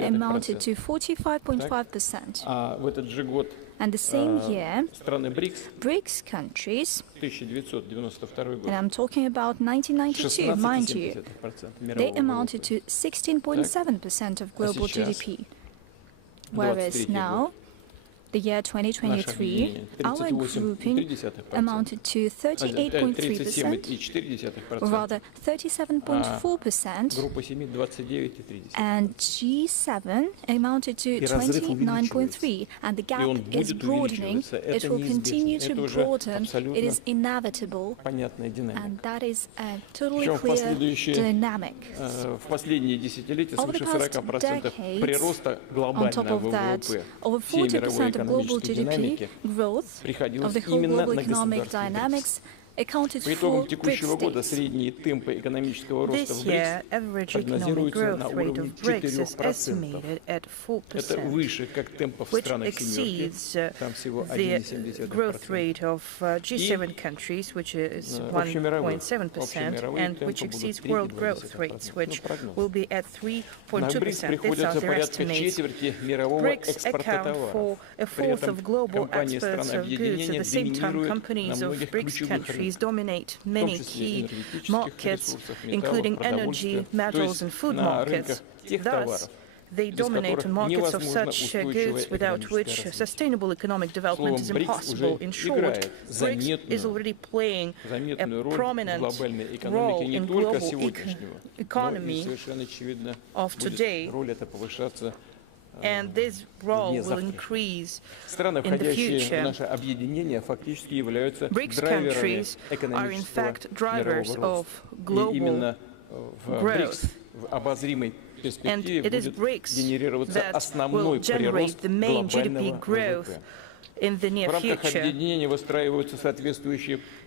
amounted to 45.5%. And the same year, BRICS countries, and I'm talking about 1992, mind you, they amounted to 16.7% of global GDP. Whereas now, the year 2023, our grouping amounted to 38.3%, or rather 37.4%, and G7 amounted to 29.3%, and the gap is broadening. It will continue to broaden. It is inevitable, and that is a totally clear dynamic. Over the past decades, on top of that, over 40% of global GDP growth of the whole global economic dynamics accounted for BRICS states. This year, average economic growth rate of BRICS is estimated at 4%, which exceeds the growth rate of G7 countries, which is 1.7%, and which exceeds world growth rates, which will be at 3.2%. These are their estimates. BRICS account for a fourth of global exports of goods. At the same time, companies of BRICS countries dominate many key markets, including energy, metals, and food markets. Thus, they dominate markets of such goods without which sustainable economic development is impossible. In short, BRICS is already playing a prominent role in global economy of today, and this role will increase in the future. BRICS countries are in fact drivers of global growth, and it is BRICS that will generate the main GDP growth in the near future.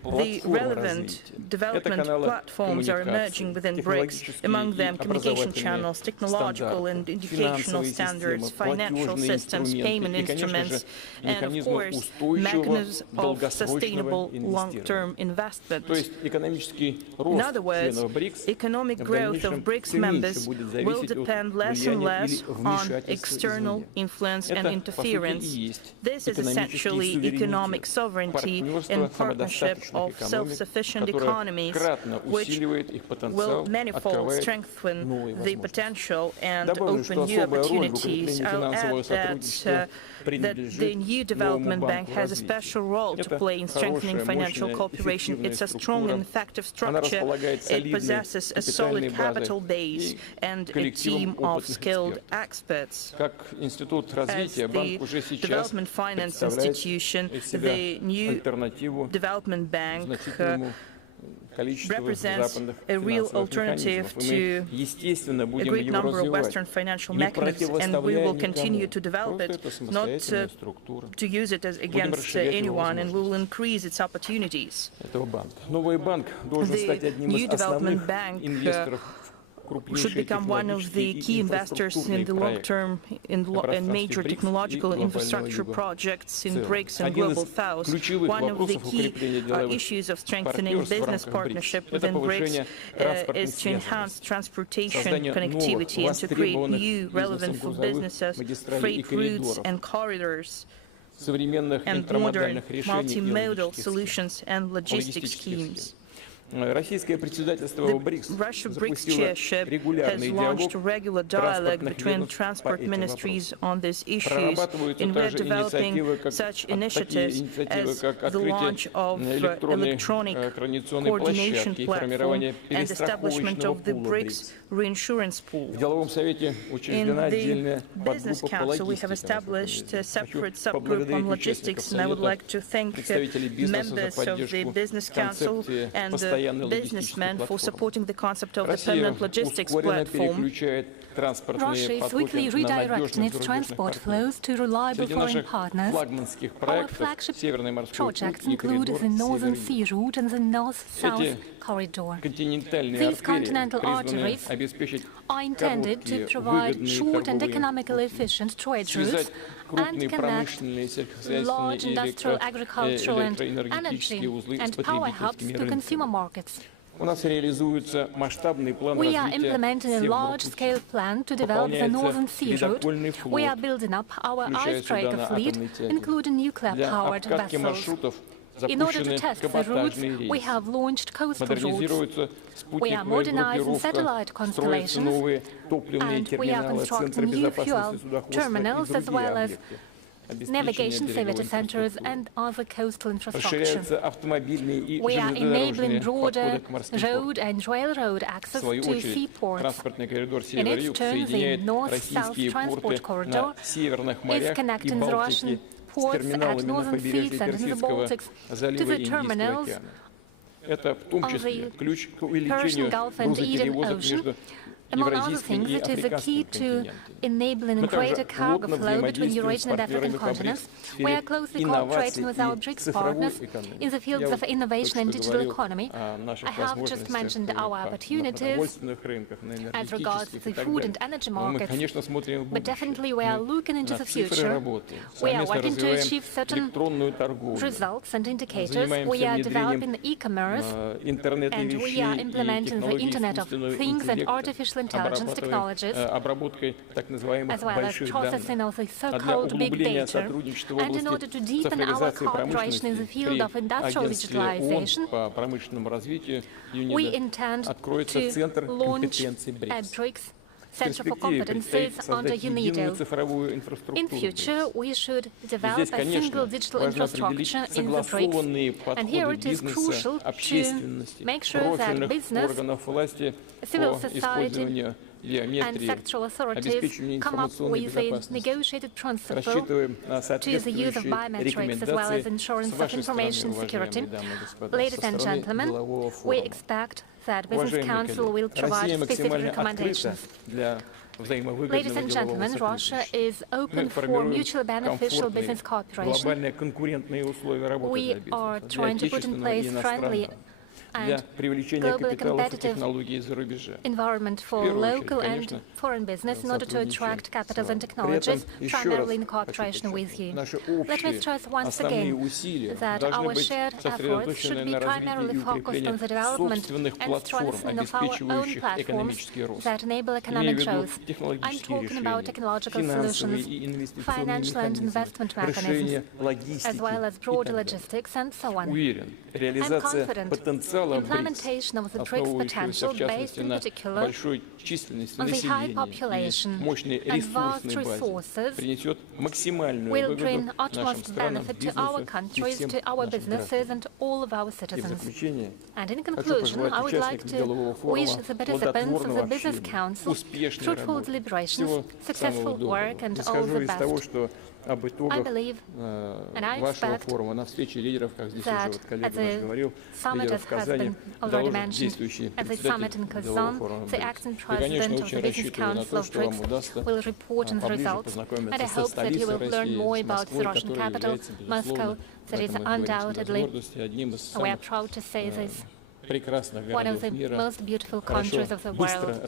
The relevant development platforms are emerging within BRICS, among them communication channels, technological and educational standards, financial systems, payment instruments, and of course, mechanisms of sustainable long-term investment. In other words, economic growth of BRICS members will depend less and less on external influence and interference. This is essentially economic sovereignty and partnership of self-sufficient economies, which will manifold strengthen the potential and open new opportunities. I'll add that the new development bank has a special role to play in strengthening financial cooperation. It's a strong and effective structure. It possesses a solid capital base and a team of skilled experts. As the Development Finance Institution, the new development bank represents a real alternative to a great number of Western financial mechanisms, and we will continue to develop it, not to use it as against anyone, and we will increase its opportunities. The new development bank should become one of the key investors in the long term in major technological infrastructure projects in BRICS and Global South. One of the key issues of strengthening business partnership within BRICS is to enhance transportation connectivity and to create new, relevant for businesses, freight routes and corridors, and modern multimodal solutions and logistics schemes. The Russia BRICS chairship has launched a regular dialogue between transport ministries on these issues, and we're developing such initiatives as the launch of electronic coordination platform and establishment of the BRICS reinsurance pool. In the Business Council, we have established a separate subgroup on logistics, and I would like to thank members of the Business Council and businessmen for supporting the concept of the permanent logistics platform. Russia is weekly redirecting its transport flows to reliable foreign partners. Our flagship projects include the Northern Sea route and the North-South corridor. These continental arteries are intended to provide short and economically efficient trade routes and connect large industrial, agricultural and energy and power hubs to consumer markets. We are implementing a large-scale plan to develop the Northern Sea Route. We are building up our icebreaker fleet, including nuclear-powered vessels. In order to test the routes, we have launched coastal routes. We are modernizing satellite constellations, and we are constructing new fuel terminals as well as navigation civil centers and other coastal infrastructure. We are enabling broader road and railroad access to seaports. In its turn, the north-south transport corridor is connecting the Russian ports at northern seas and in the Baltics to the terminals of the Persian Gulf and Indian Ocean. Among other things, it is a key to enabling greater cargo flow between Eurasian and African continents. We are closely cooperating with our BRICS partners in the fields of innovation and digital economy. I have just mentioned our opportunities as regards the food and energy markets, but definitely we are looking into the future. We are working to achieve certain results and indicators. We are developing e-commerce, and we are implementing the Internet of Things and artificial intelligence technologies, as well as processing of the so-called big data. And in order to deepen our cooperation in the field of industrial digitalization, we intend to launch a BRICS Center for Competencies under UNIDO. In future, we should develop a single digital infrastructure in the BRICS, and here it is crucial to make sure that business, civil society, and sectoral authorities come up with a negotiated principle to the use of biometrics as well as insurance of information security. Ladies and gentlemen, we expect that Business Council will provide specific recommendations. Ladies and gentlemen, Russia is open for mutually beneficial business cooperation. We are trying to put in place friendly and globally competitive environment for local and foreign business in order to attract capitals and technologies, primarily in cooperation with you. Let me stress once again that our shared efforts should be primarily focused on the development and strengthening of our own platforms that enable economic growth. I'm talking about technological solutions, financial and investment mechanisms, as well as broader logistics and so on. I'm confident implementation of the BRICS potential, based in particular on the high population and vast resources, will bring utmost benefit to our countries, to our businesses, and all of our citizens. And in conclusion, I would like to wish the participants of the Business Council fruitful deliberations, successful work, and all the best. I believe and I expect that at the summit, as has been already mentioned, at the summit in Kazan, the acting president of the Business Council of BRICS will report on the results, and I hope that you will learn more about the Russian capital, Moscow, that is undoubtedly, we are proud to say this, one of the most beautiful countries of the world.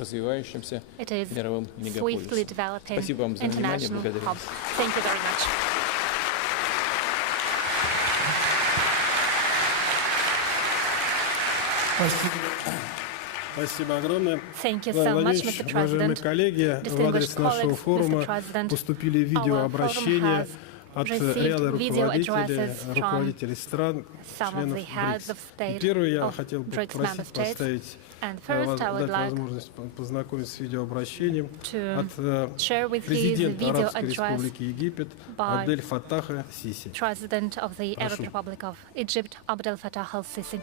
It is swiftly developing international hub. Thank you very much. Thank you so much, Mr. President. Distinguished colleagues, Mr. President, our forum has received video addresses from some of the heads of state of BRICS member states. And first, I would like to share with you the video address by President of the Arab Republic of Egypt, Abdel Fattah al-Sisi.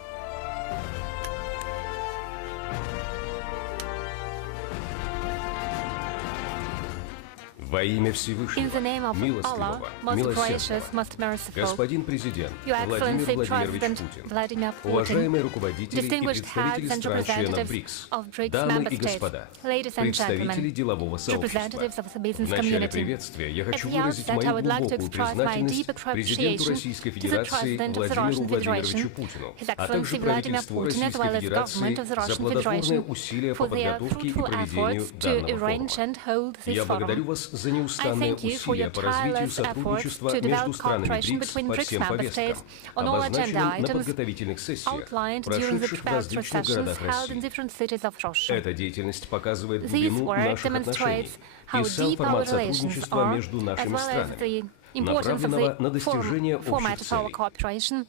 In the name of Allah, most gracious, most merciful, Your Excellency President Vladimir Putin, distinguished heads and representatives of BRICS member states, ladies and gentlemen, representatives of the business community. At the outset, I would like to express my deep appreciation to the President of the Russian Federation, His Excellency Vladimir Putin, as well as the government of the Russian Federation, for their fruitful efforts to arrange and hold this forum. за неустанные усилия по развитию сотрудничества между странами БРИКС по всем повесткам, обозначенным на подготовительных сессиях, прошедших в различных городах России. Эта деятельность показывает глубину наших отношений и сам формат сотрудничества между нашими странами, направленного на достижение общих целей.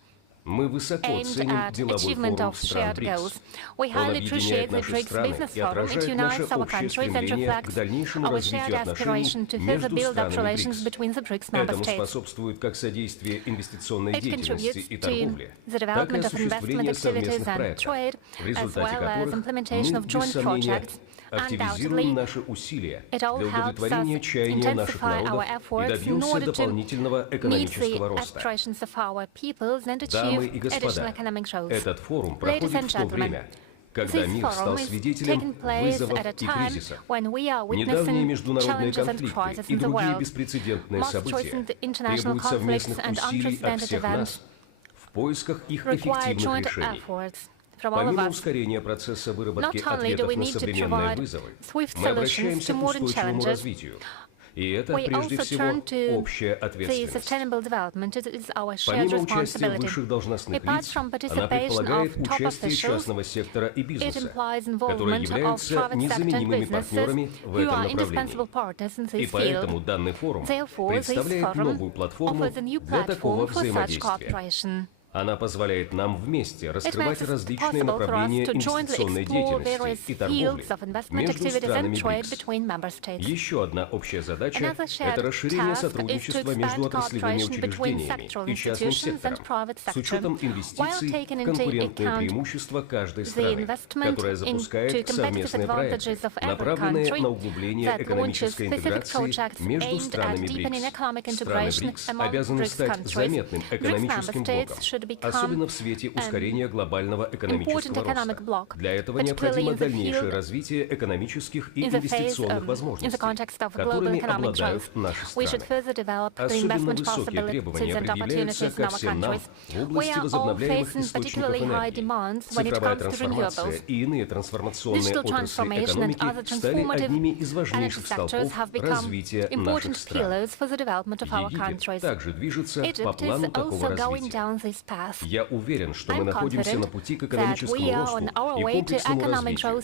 Мы высоко ценим деловой форум стран БРИКС. Он объединяет наши страны и отражает наше общее стремление к дальнейшему развитию отношений между странами БРИКС. Этому способствует как содействие инвестиционной деятельности и торговли, так и осуществление совместных проектов, в результате которых мы, без сомнения, активизируем наши усилия для удовлетворения чаяния наших народов и добьемся дополнительного экономического роста. Дамы и господа, этот форум проходит в то время, когда мир стал свидетелем вызовов и кризисов. Недавние международные конфликты и другие беспрецедентные события требуют совместных усилий от всех нас в поисках их эффективных решений. Помимо ускорения процесса выработки ответов на современные вызовы, мы обращаемся к устойчивому развитию. И это, прежде всего, общая ответственность. Помимо участия высших должностных лиц, она предполагает участие частного сектора и бизнеса, которые являются незаменимыми партнерами в этом направлении. И поэтому данный форум представляет новую платформу для такого взаимодействия. Она позволяет нам вместе раскрывать различные направления инвестиционной деятельности и торговли между странами БРИКС. Еще одна общая задача – это расширение сотрудничества между отраслевыми учреждениями и частным сектором с учетом инвестиций в конкурентные преимущества каждой страны, которая запускает совместные проекты, направленные на углубление экономической интеграции между странами БРИКС. Страны БРИКС обязаны стать заметным экономическим блоком, особенно в свете ускорения глобального экономического роста. Для этого необходимо дальнейшее развитие экономических и инвестиционных возможностей, которыми обладают наши страны. Особенно высокие требования предъявляются ко всем нам в области возобновляемых источников энергии. Цифровая трансформация и иные трансформационные отрасли экономики стали одними из важнейших столпов развития наших стран. Египет также движется по плану такого развития. Я уверен, что мы находимся на пути к экономическому росту и комплексному развитию,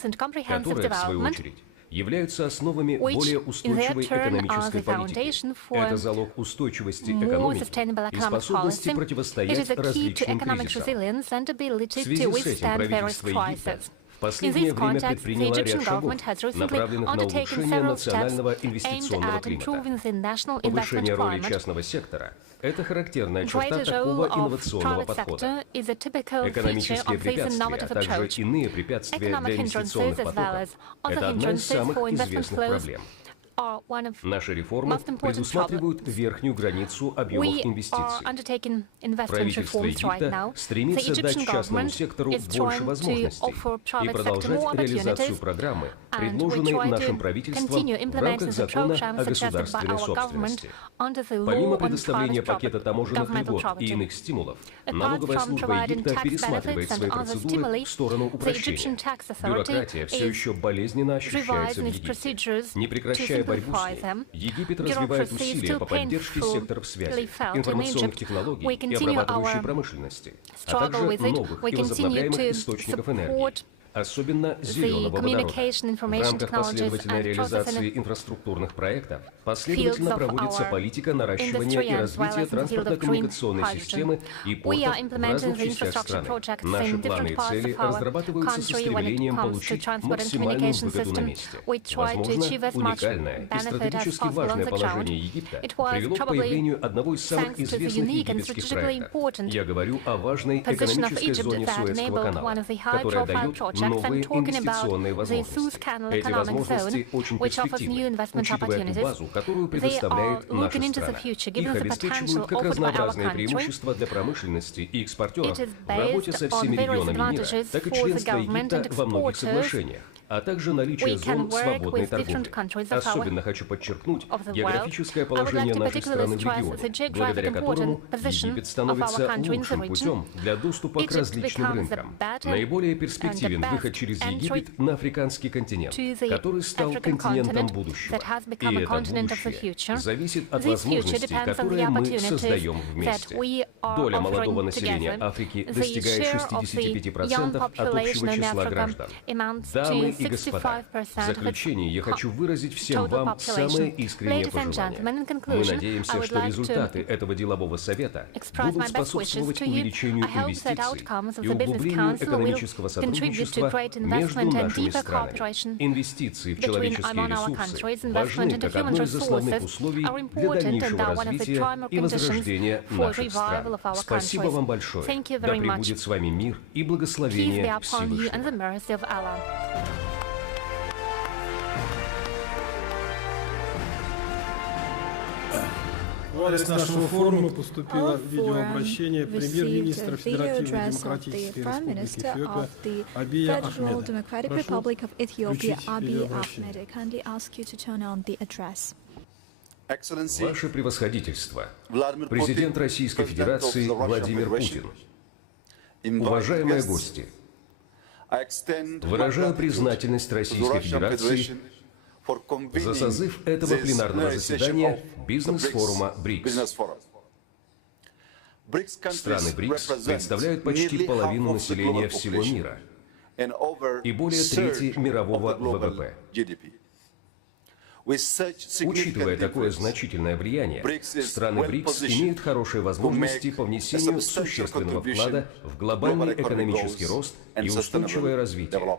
которые, в свою очередь, являются основами более устойчивой экономической политики. Это залог устойчивости экономики и способности противостоять различным кризисам. В связи с этим правительство Египта в последнее время предприняло ряд шагов, направленных на улучшение национального инвестиционного климата. Повышение роли частного сектора – это характерная черта такого инновационного подхода. Экономические препятствия, а также иные препятствия для инвестиционных потоков – это одна из самых известных проблем. Наши реформы предусматривают верхнюю границу объемов инвестиций. Правительство Египта стремится дать частному сектору больше возможностей и продолжать реализацию программы, предложенной нашим правительством в рамках закона о государственной собственности. Помимо предоставления пакета таможенных льгот и иных стимулов, налоговая служба Египта пересматривает свои процедуры в сторону упрощения. Бюрократия все еще болезненно ощущается в Египте. Не прекращая борьбу с ней, Египет развивает усилия по поддержке секторов связи, информационных технологий и обрабатывающей промышленности, а также новых и возобновляемых источников энергии, особенно зеленого водорода. В рамках последовательной реализации инфраструктурных проектов последовательно проводится политика наращивания и развития транспортно-коммуникационной системы и портов в разных частях страны. Наши планы и цели разрабатываются со стремлением получить максимальную выгоду на месте. Возможно, уникальное и стратегически важное положение Египта привело к появлению одного из самых известных египетских проектов. Я говорю о важной экономической зоне Суэцкого канала, которая дает новые инвестиционные возможности. Эти возможности очень перспективны, учитывая ту базу, которую предоставляет наша страна. Их обеспечивают как разнообразные преимущества для промышленности и экспортеров в работе со всеми регионами мира, так и членство Египта во многих соглашениях, а также наличие зон свободной торговли. Особенно хочу подчеркнуть географическое положение нашей страны в регионе, благодаря которому Египет становится лучшим путем для доступа к различным рынкам. Наиболее перспективен выход через Египет на африканский континент, который стал континентом будущего. И это будущее зависит от возможностей, которые мы создаем вместе. Доля молодого населения Африки достигает 65% от общего числа граждан. Дамы и господа, в заключение я хочу выразить всем вам самые искренние пожелания. Мы надеемся, что результаты этого делового совета будут способствовать увеличению инвестиций и углублению экономического сотрудничества между нашими странами. Инвестиции в человеческие ресурсы важны как одно из основных условий для дальнейшего развития и возрождения наших стран. Спасибо вам большое. Да пребудет с вами мир и благословение Всевышнего. В адрес нашего форума поступило видеообращение премьер-министра Федеративной Демократической Республики Эфиопия Абия Ахмеда. Ваше превосходительство, президент Российской Федерации Владимир Путин, уважаемые гости, выражаю признательность Российской Федерации за созыв этого пленарного заседания бизнес-форума БРИКС. Страны БРИКС представляют почти половину населения всего мира и более трети мирового ВВП. Учитывая такое значительное влияние, страны БРИКС имеют хорошие возможности по внесению существенного вклада в глобальный экономический рост и устойчивое развитие.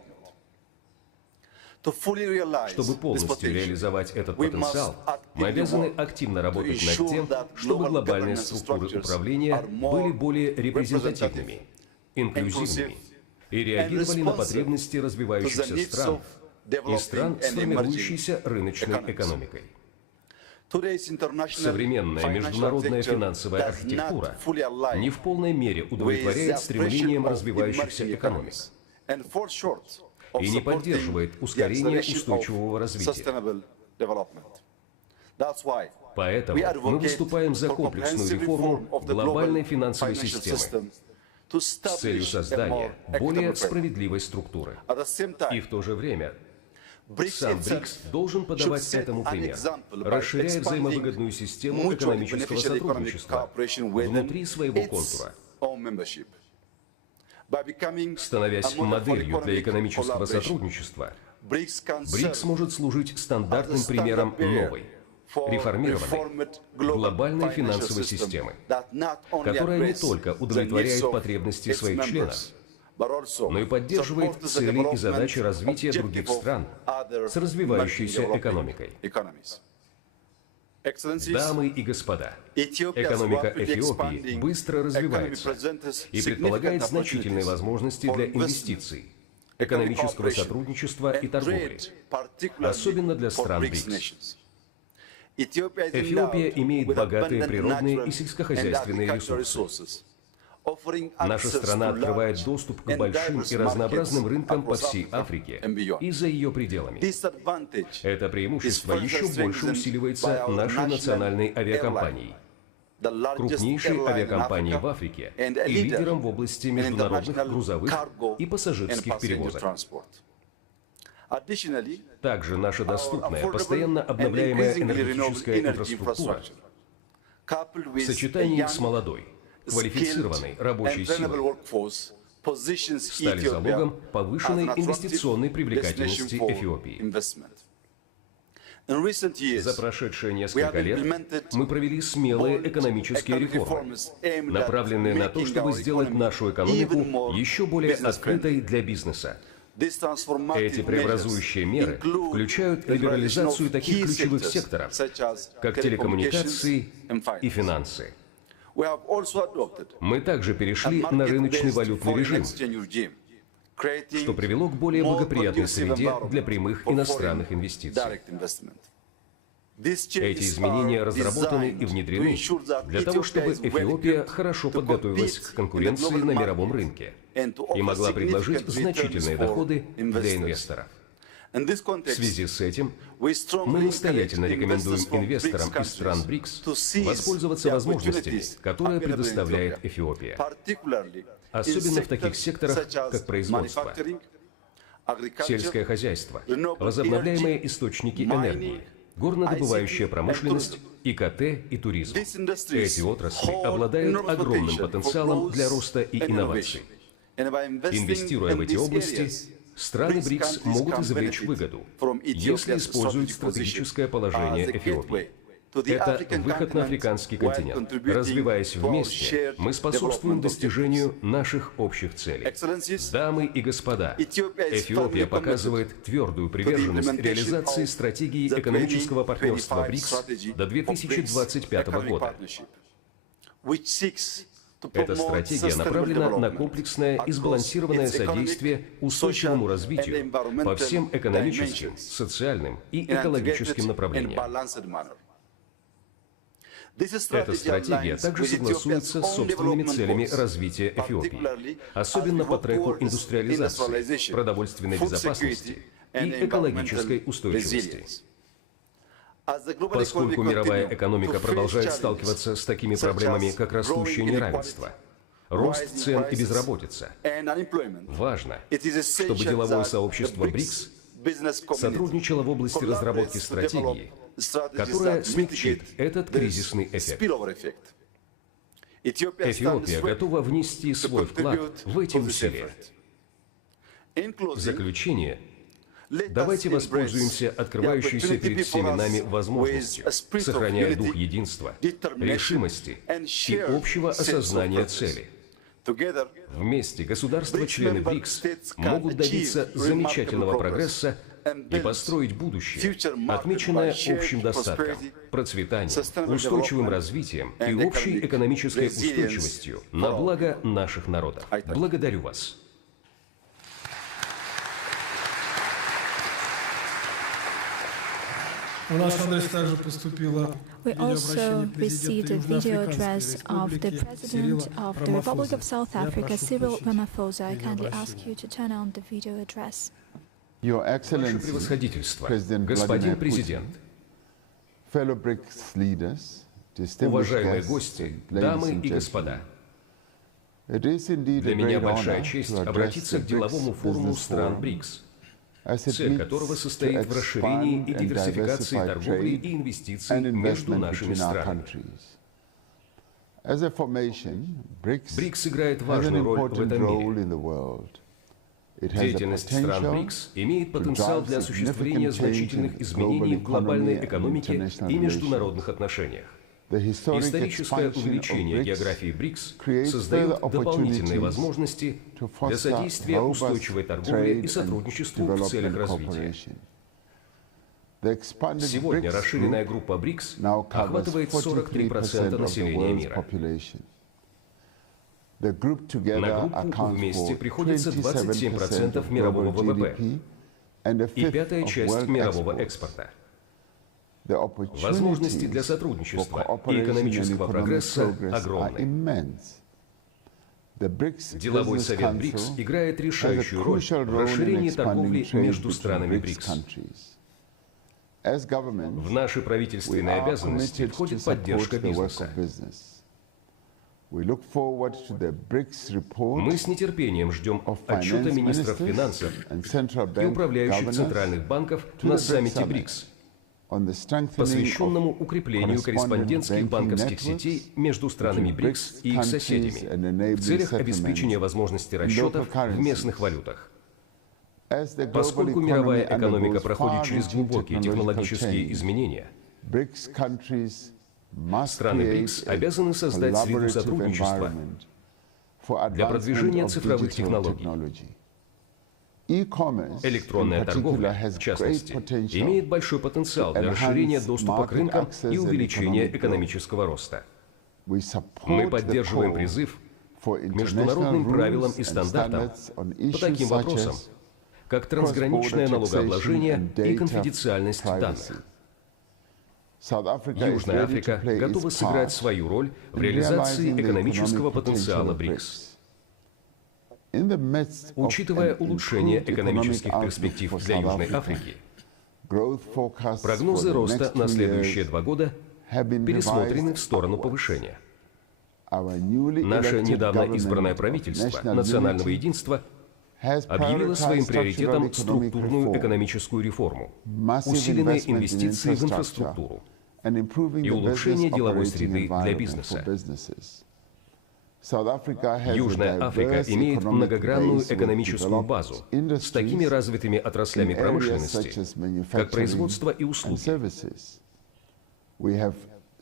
Чтобы полностью реализовать этот потенциал, мы обязаны активно работать над тем, чтобы глобальные структуры управления были более репрезентативными, инклюзивными и реагировали на потребности развивающихся стран и стран с формирующейся рыночной экономикой. Современная международная финансовая архитектура не в полной мере удовлетворяет стремлениям развивающихся экономик и не поддерживает ускорение устойчивого развития. Поэтому мы выступаем за комплексную реформу глобальной финансовой системы с целью создания более справедливой структуры. И в то же время сам БРИКС должен подавать этому пример, расширяя взаимовыгодную систему экономического сотрудничества внутри своего контура. Становясь моделью для экономического сотрудничества, БРИКС может служить стандартным примером новой, реформированной, глобальной финансовой системы, которая не только удовлетворяет потребности своих членов, но и поддерживает цели и задачи развития других стран с развивающейся экономикой. Дамы и господа, экономика Эфиопии быстро развивается и предполагает значительные возможности для инвестиций, экономического сотрудничества и торговли, особенно для стран БРИКС. Эфиопия имеет богатые природные и сельскохозяйственные ресурсы. Наша страна открывает доступ к большим и разнообразным рынкам по всей Африке и за ее пределами. Это преимущество еще больше усиливается нашей национальной авиакомпанией, крупнейшей авиакомпанией в Африке и лидером в области международных грузовых и пассажирских перевозок. Также наша доступная, постоянно обновляемая энергетическая инфраструктура в сочетании с молодой, квалифицированной рабочей силой стали залогом повышенной инвестиционной привлекательности Эфиопии. За прошедшие несколько лет мы провели смелые экономические реформы, направленные на то, чтобы сделать нашу экономику еще более открытой для бизнеса. Эти преобразующие меры включают либерализацию таких ключевых секторов, как телекоммуникации и финансы. Мы также перешли на рыночный валютный режим, что привело к более благоприятной среде для прямых иностранных инвестиций. Эти изменения разработаны и внедрены для того, чтобы Эфиопия хорошо подготовилась к конкуренции на мировом рынке и могла предложить значительные доходы для инвесторов. В связи с этим мы настоятельно рекомендуем инвесторам из стран БРИКС воспользоваться возможностями, которые предоставляет Эфиопия, особенно в таких секторах, как производство, сельское хозяйство, возобновляемые источники энергии, горнодобывающая промышленность, ИКТ и туризм. Эти отрасли обладают огромным потенциалом для роста и инноваций. Инвестируя в эти области, страны БРИКС могут извлечь выгоду, если используют стратегическое положение Эфиопии. Это выход на африканский континент. Развиваясь вместе, мы способствуем достижению наших общих целей. Дамы и господа, Эфиопия показывает твердую приверженность реализации стратегии экономического партнерства БРИКС до 2025 года. Эта стратегия направлена на комплексное и сбалансированное содействие устойчивому развитию по всем экономическим, социальным и экологическим направлениям. Эта стратегия также согласуется с собственными целями развития Эфиопии, особенно по треку индустриализации, продовольственной безопасности и экологической устойчивости. Поскольку мировая экономика продолжает сталкиваться с такими проблемами, как растущее неравенство, рост цен и безработица, важно, чтобы деловое сообщество БРИКС сотрудничало в области разработки стратегии, которая смягчит этот кризисный эффект. Эфиопия готова внести свой вклад в эти усилия. В заключение, давайте воспользуемся открывающейся перед всеми нами возможностью, сохраняя дух единства, решимости и общего осознания цели. Вместе государства-члены БРИКС могут добиться замечательного прогресса и построить будущее, отмеченное общим достатком, процветанием, устойчивым развитием и общей экономической устойчивостью на благо наших народов. Благодарю вас. В наш адрес также поступило We also received a video address of the President of the Republic of South Africa, Cyril Ramaphosa. I kindly ask you to turn on the video address. Ваше превосходительство, господин президент, уважаемые гости, дамы и господа, для меня большая честь обратиться к деловому форуму стран БРИКС, цель которого состоит в расширении и диверсификации торговли и инвестиций между нашими странами. БРИКС играет важную роль в этом мире. Деятельность стран БРИКС имеет потенциал для осуществления значительных изменений в глобальной экономике и международных отношениях. Историческое увеличение географии БРИКС создает дополнительные возможности для содействия устойчивой торговле и сотрудничеству в целях развития. Сегодня расширенная группа БРИКС охватывает 43% населения мира. На группу вместе приходится 27% мирового ВВП и пятая часть мирового экспорта. Возможности для сотрудничества и экономического прогресса огромны. Деловой совет БРИКС играет решающую роль в расширении торговли между странами БРИКС. В наши правительственные обязанности входит поддержка бизнеса. Мы с нетерпением ждем отчета министров финансов и управляющих центральных банков на саммите БРИКС, посвященному укреплению корреспондентских банковских сетей между странами БРИКС и их соседями в целях обеспечения возможности расчетов в местных валютах. Поскольку мировая экономика проходит через глубокие технологические изменения, страны БРИКС обязаны создать среду сотрудничества для продвижения цифровых технологий. Электронная торговля, в частности, имеет большой потенциал для расширения доступа к рынкам и увеличения экономического роста. Мы поддерживаем призыв к международным правилам и стандартам по таким вопросам, как трансграничное налогообложение и конфиденциальность данных. Южная Африка готова сыграть свою роль в реализации экономического потенциала БРИКС. Учитывая улучшение экономических перспектив для Южной Африки, прогнозы роста на следующие 2 года пересмотрены в сторону повышения. Наше недавно избранное правительство национального единства объявило своим приоритетом структурную экономическую реформу, усиленные инвестиции в инфраструктуру и улучшение деловой среды для бизнеса. Южная Африка имеет многогранную экономическую базу с такими развитыми отраслями промышленности, как производство и услуги.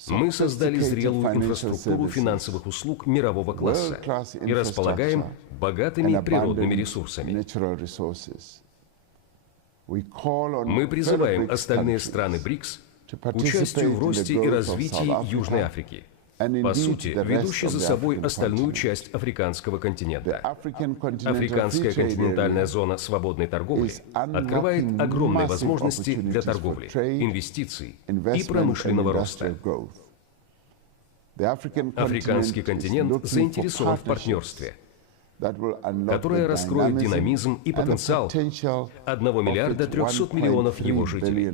Мы создали зрелую инфраструктуру финансовых услуг мирового класса и располагаем богатыми природными ресурсами. Мы призываем остальные страны БРИКС к участию в росте и развитии Южной Африки, по сути, ведущей за собой остальную часть африканского континента. Африканская континентальная зона свободной торговли открывает огромные возможности для торговли, инвестиций и промышленного роста. Африканский континент заинтересован в партнерстве, которое раскроет динамизм и потенциал 1 миллиарда 300 миллионов его жителей.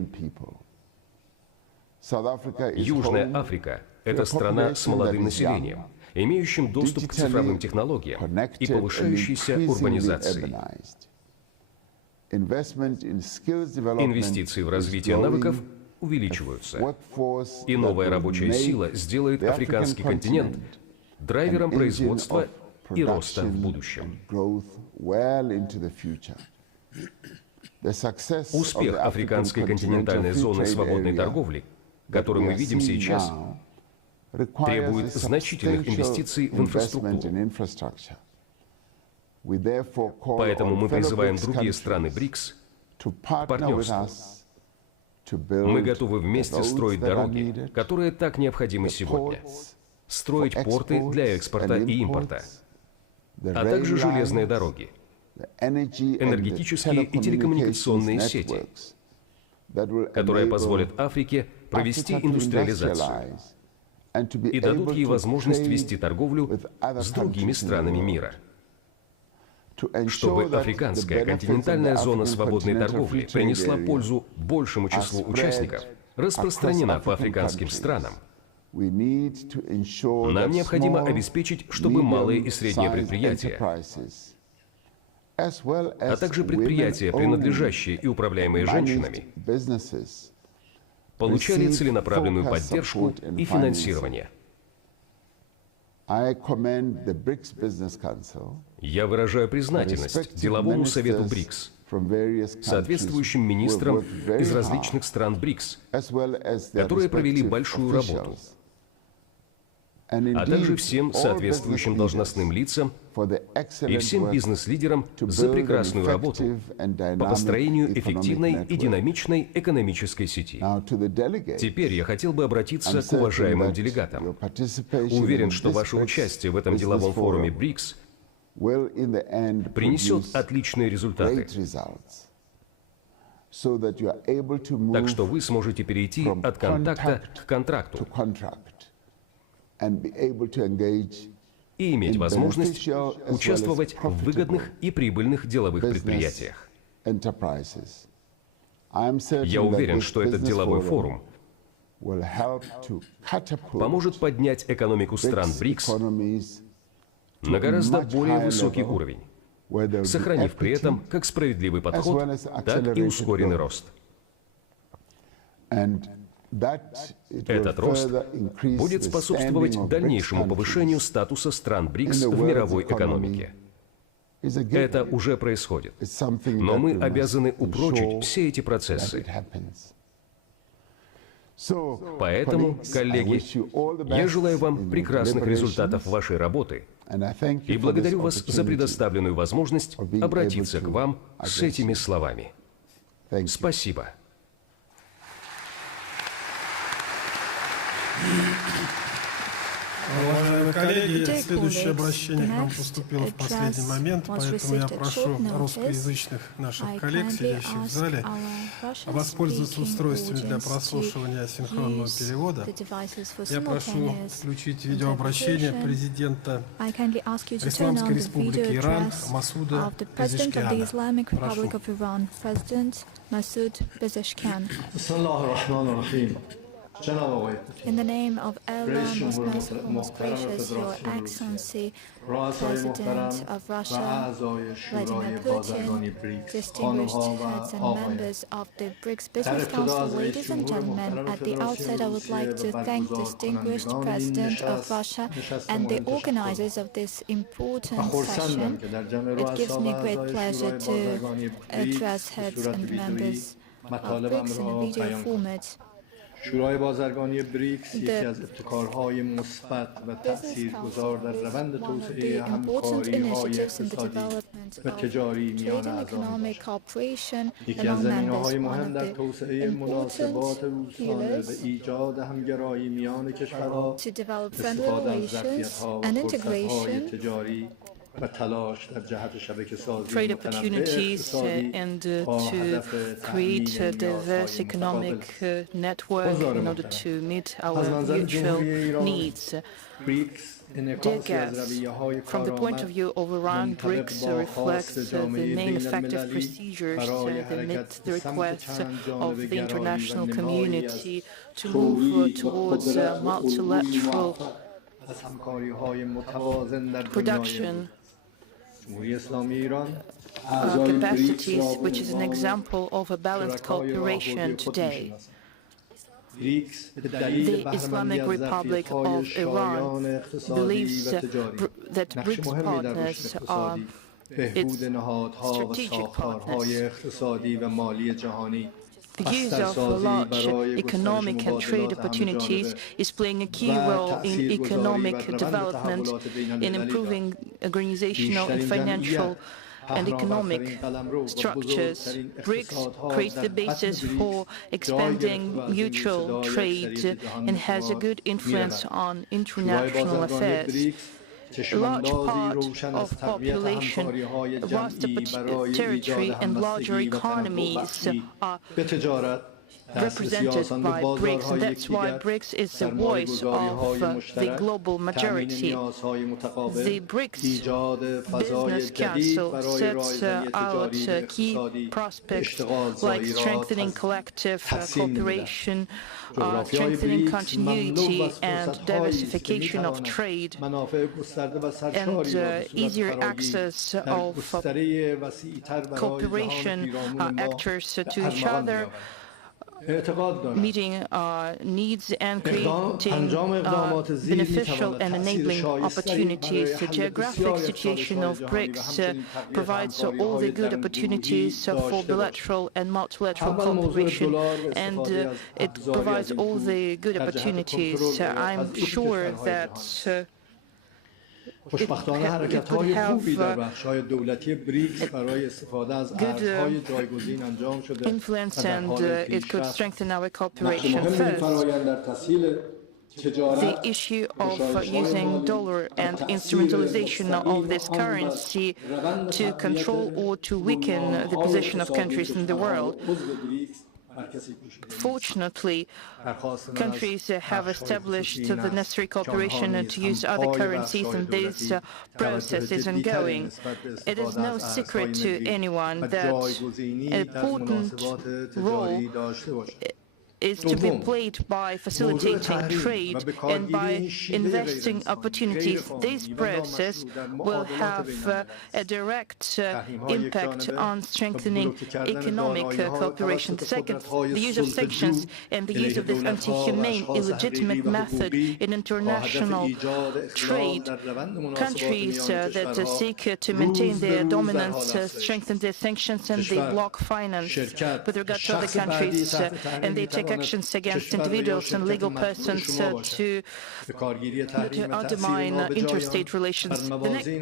Южная Африка – это страна с молодым населением, имеющим доступ к цифровым технологиям и повышающейся урбанизацией. Инвестиции в развитие навыков увеличиваются, и новая рабочая сила сделает африканский континент драйвером производства и роста в будущем. Успех африканской континентальной зоны свободной торговли, который мы видим сейчас, требует значительных инвестиций в инфраструктуру. Поэтому мы призываем другие страны БРИКС к партнерству. Мы готовы вместе строить дороги, которые так необходимы сегодня, строить порты для экспорта и импорта, а также железные дороги, энергетические и телекоммуникационные сети, которые позволят Африке провести индустриализацию и дадут ей возможность вести торговлю с другими странами мира. Чтобы африканская континентальная зона свободной торговли принесла пользу большему числу участников, распространена по африканским странам, нам необходимо обеспечить, чтобы малые и средние предприятия, а также предприятия, принадлежащие и управляемые женщинами, получали целенаправленную поддержку и финансирование. Я выражаю признательность Деловому совету БРИКС, соответствующим министрам из различных стран БРИКС, которые провели большую работу, а также всем соответствующим должностным лицам и всем бизнес-лидерам за прекрасную работу по построению эффективной и динамичной экономической сети. Теперь я хотел бы обратиться к уважаемым делегатам. Уверен, что ваше участие в этом деловом форуме БРИКС принесет отличные результаты, так что вы сможете перейти от контакта к контракту и иметь возможность участвовать в выгодных и прибыльных деловых предприятиях. Я уверен, что этот деловой форум поможет поднять экономику стран БРИКС на гораздо более высокий уровень, сохранив при этом как справедливый подход, так и ускоренный рост. Этот рост будет способствовать дальнейшему повышению статуса стран БРИКС в мировой экономике. Это уже происходит, но мы обязаны упрочить все эти процессы. Поэтому, коллеги, я желаю вам прекрасных результатов вашей работы и благодарю вас за предоставленную возможность обратиться к вам с этими словами. Спасибо. Уважаемые коллеги, Dear следующее colleagues, обращение к нам next поступило в последний address момент, was поэтому я received at прошу short notice. русскоязычных наших I коллег, kindly сидящих в ask зале, our Russian-speaking воспользоваться устройствами для audience прослушивания to синхронного use перевода. the devices for Я прошу simultaneous включить видеообращение interpretation. президента I kindly ask you to turn Исламской on the Республики video Иран address Масуда of the President of the Пезешкиана. Islamic Прошу. Republic of Iran, President Masoud Pezeshkian. In the name of Allah, most merciful, most gracious, Your Excellency, President of Russia, Vladimir Putin, distinguished heads and members of the BRICS Business Council, ladies and gentlemen, at the outset I would like to thank distinguished President of Russia and the organizers of this important session. It gives me great pleasure to address heads and members of BRICS in a video format. شورای بازرگانی بریکس یکی از ابتکارهای مثبت و تأثیرگذار در روند توسعه همکاری‌های اقتصادی و تجاری میان اعضا یکی از زمینه‌های مهم در توسعه مناسبات روزانه و ایجاد همگرایی میان کشورها استفاده از ظرفیت‌ها و فرصت‌های تجاری trade opportunities and to create a diverse economic network in order to meet our mutual needs. Dear guests, from the point of view of Iran, BRICS reflects the main effective procedures that meet the requests of the international community to move towards multilateral production capacities, which is an example of a balanced cooperation today. The Islamic Republic of Iran believes that BRICS partners are its strategic partners. The use of large economic and trade opportunities is playing a key role in economic development, in improving organizational and financial and economic structures. BRICS creates the basis for expanding mutual trade and has a good influence on international affairs. A large part of population, a vast territory and larger economies are represented by BRICS, and that's why BRICS is the voice of the global majority. The BRICS Business Council sets out key prospects like strengthening collective cooperation, strengthening continuity and diversification of trade, and easier access of cooperation actors to each other, meeting needs and creating beneficial and enabling opportunities. The geographic situation of BRICS provides all the good opportunities for bilateral and multilateral cooperation, and it provides all the good opportunities. I'm sure that it could have good influence, and it could strengthen our cooperation. First, the issue of using dollar and instrumentalization of this currency to control or to weaken the position of countries in the world. Fortunately, countries have established the necessary cooperation to use other currencies, and this process is ongoing. It is no secret to anyone that an important role is to be played by facilitating trade and by investing opportunities. This process will have a direct impact on strengthening economic cooperation. Second, the use of sanctions and the use of this anti-humane, illegitimate method in international trade. Countries that seek to maintain their dominance strengthen their sanctions, and they block finance with regard to other countries, and they take actions against individuals and legal persons to undermine interstate relations.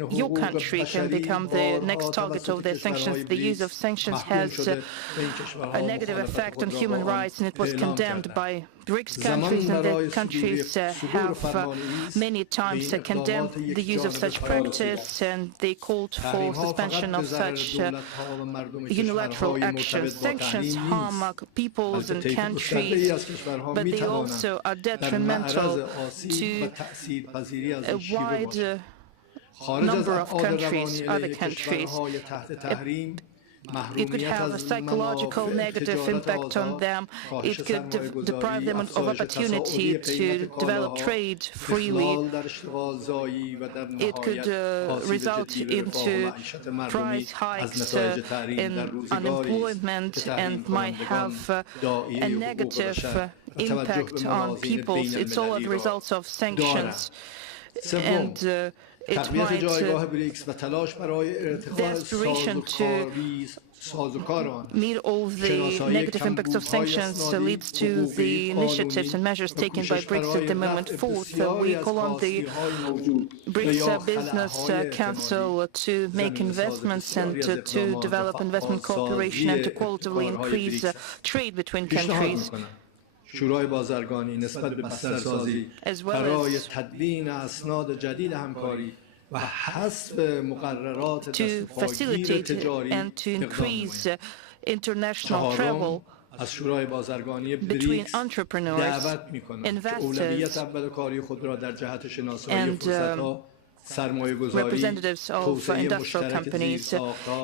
Your country can become the next target of their sanctions. The use of sanctions has a negative effect on human rights, and it was condemned by BRICS countries and the countries have many times condemned the use of such practice, and they called for suspension of such unilateral actions. Sanctions harm peoples and countries, but they also are detrimental to a wide number of countries, other countries. It could have a psychological negative impact on them. It could deprive them of opportunity to develop trade freely. It could result into price hikes in unemployment and might have a negative impact on peoples. It's all the results of sanctions. And it might, the aspiration to meet all the negative impacts of sanctions leads to the initiatives and measures taken by BRICS at the moment. Fourth, we call on the BRICS Business Council to make investments and to develop investment cooperation and to qualitatively increase trade between countries, شورای بازرگانی نسبت به بسترسازی برای تدوین اسناد جدید همکاری و حذف مقررات دستگیر تجاری and to increase international travel از شورای بازرگانی between بریکس entrepreneurs, دعوت می‌کنم که اولویت اول کاری خود را در جهت شناسایی فرصت‌ها representatives of industrial companies.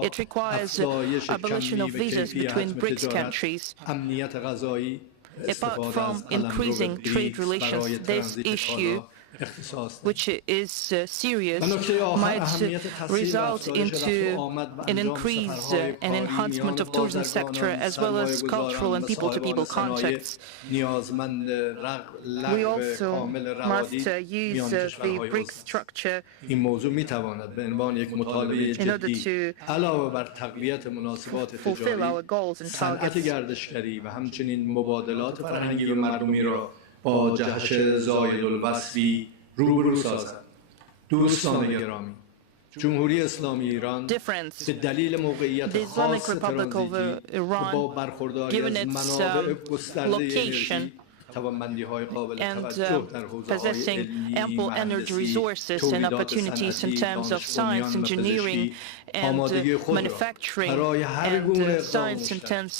It requires abolition of visas between BRICS countries. Apart from increasing trade relations, this issue, which is serious, might result into an increase and enhancement of tourism sector as well as cultural and people-to-people contacts. We also must use the BRICS structure in order to fulfill our goals and targets. با جهش زایل الوصفی روبرو سازد. دوستان گرامی، جمهوری اسلامی ایران به دلیل موقعیت خاص ترانزیتی با برخورداری از منابع گسترده انرژی and possessing ample energy resources and opportunities in terms of science, engineering, and manufacturing, and science-intense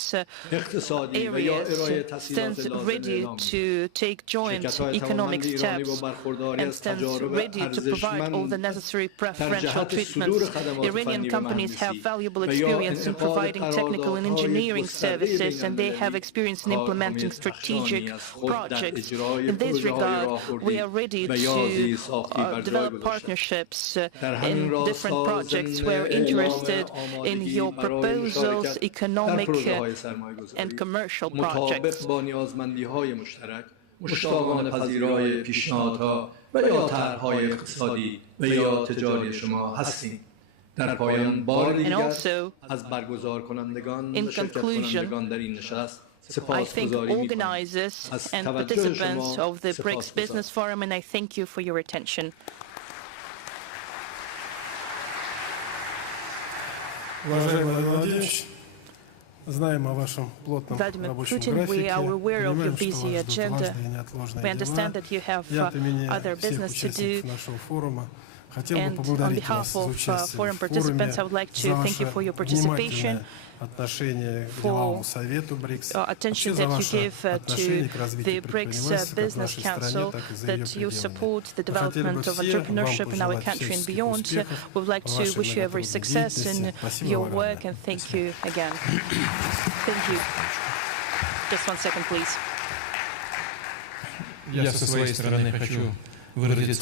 areas, stands ready to take joint economic steps and stands ready to provide all the necessary preferential treatments. Iranian companies have valuable experience in providing technical and engineering services, and they have experience in implementing strategic projects. In this regard, we are ready to develop partnerships in different projects. We're interested in your proposals, economic and commercial projects. مشتاقان پذیرای پیشنهادها و یا طرح‌های اقتصادی و یا تجاری شما هستیم. در پایان بار دیگر از برگزار کنندگان و شرکت کنندگان در این نشست I thank organizers and participants of the BRICS Business Forum, and I thank you for your attention. Vladimir Putin, we are aware of your busy agenda. We understand that you have other business to do. And on behalf of forum participants, I would like to thank you for your participation, for attention that you give to the BRICS Business Council, that you support the development of entrepreneurship in our country and beyond. We would like to wish you every success in your work, and thank you again. Thank you. Just 1 second, please.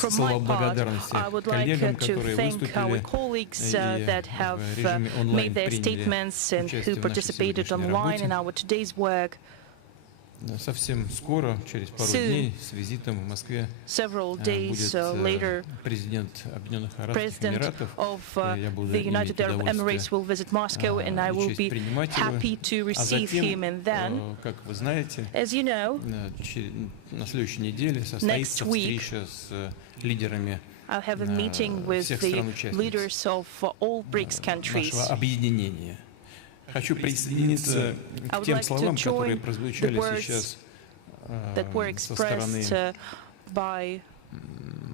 From my part, I would like to thank our colleagues that have made their statements and who participated online in our today's work. Совсем скоро, через пару дней, с визитом в Москве, several days later, президент Объединенных Арабских Эмиратов, я буду the United Arab Emirates will visit Moscow, and I will be happy to receive him. And then, как вы знаете, as you know, на следующей неделе состоится встреча с лидерами I'll have a meeting with the leaders of all BRICS countries. Нашего объединения. Хочу присоединиться к тем словам, которые прозвучали сейчас that were expressed by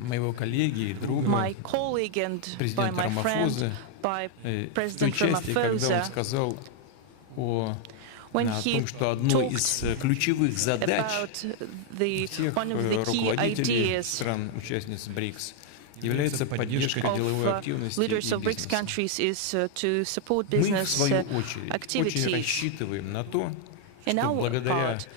моего коллеги и друга, my colleague and by президента my friend, Рамафозы, by в President той части, когда он Ramaphosa, сказал о when о he том, что одной из ключевых задач всех руководителей стран-участниц БРИКС является поддержка деловой активности и leaders of BRICS бизнеса. countries is to support Мы, в business свою очередь, очень activity. рассчитываем на то, In что our благодаря part,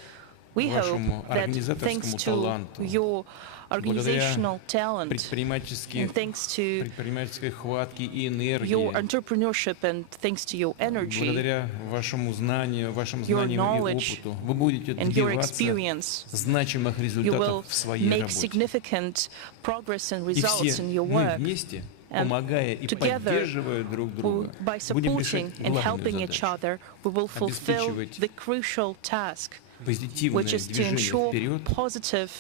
we hope вашему that организаторскому thanks to таланту, your organizational talent, and thanks to предпринимательской хватке и энергии, your entrepreneurship and thanks to your energy, благодаря вашему знанию, вашим your знаниям и knowledge опыту, вы будете and your добиваться experience, значимых you will результатов в своей make работе. significant progress and И results все in your мы work. вместе, And помогая и together, поддерживая друг друга, by будем решать supporting and helping главную each задачу other, we will fulfill обеспечивать the crucial task, позитивное which is to движение ensure вперед, positive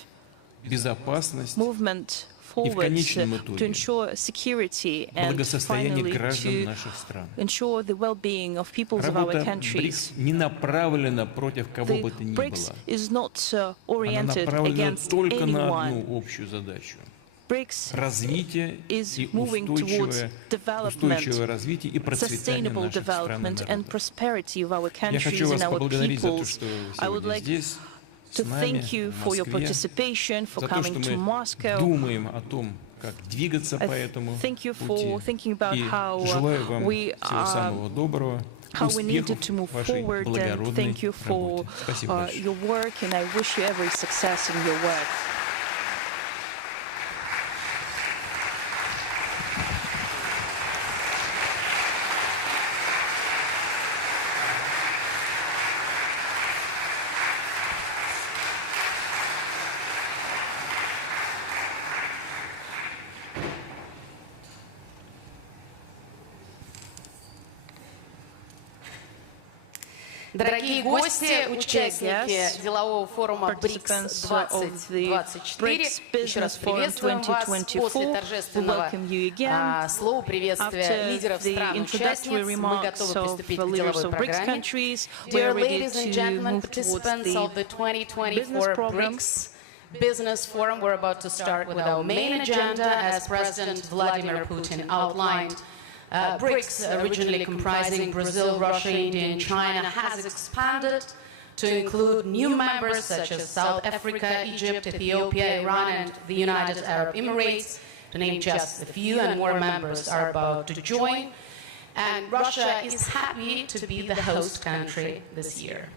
безопасность movement и в forwards, конечном to итоге ensure security and благосостояние finally граждан to наших стран. ensure the well-being of peoples of our Работа countries. БРИКС не направлена против кого The бы то ни BRICS было. is not Она oriented направлена against только на anyone. одну общую задачу. BRICS Развитие is и moving towards устойчивое развитие и процветание sustainable наших стран и development and народов. prosperity of our Я хочу countries вас and our поблагодарить за то, peoples. что вы I would сегодня like здесь, с to нами, thank you в for your Москве, participation, for за то, coming что to мы Moscow. думаем о том, как двигаться по этому Thank you пути. for thinking about И how желаю вам we всего самого доброго, how we needed успехов to move в вашей forward, and благородной thank you for работе. Спасибо большое. your work, and I wish you every success in your work. Дорогие гости, участники делового форума BRICS 2024, еще раз приветствуем вас после торжественного слова приветствия лидеров стран-участниц. Мы готовы приступить к деловой программе. Dear ladies and gentlemen, participants of the 2024 BRICS Business Forum, we're about to start with our main agenda as President Vladimir Putin outlined. BRICS, originally comprising Brazil, Russia, India, and China, has expanded to include new members such as South Africa, Egypt, Ethiopia, Iran, and the United Arab Emirates, to name just a few, and more members are about to join. And Russia is happy to be the host country this year.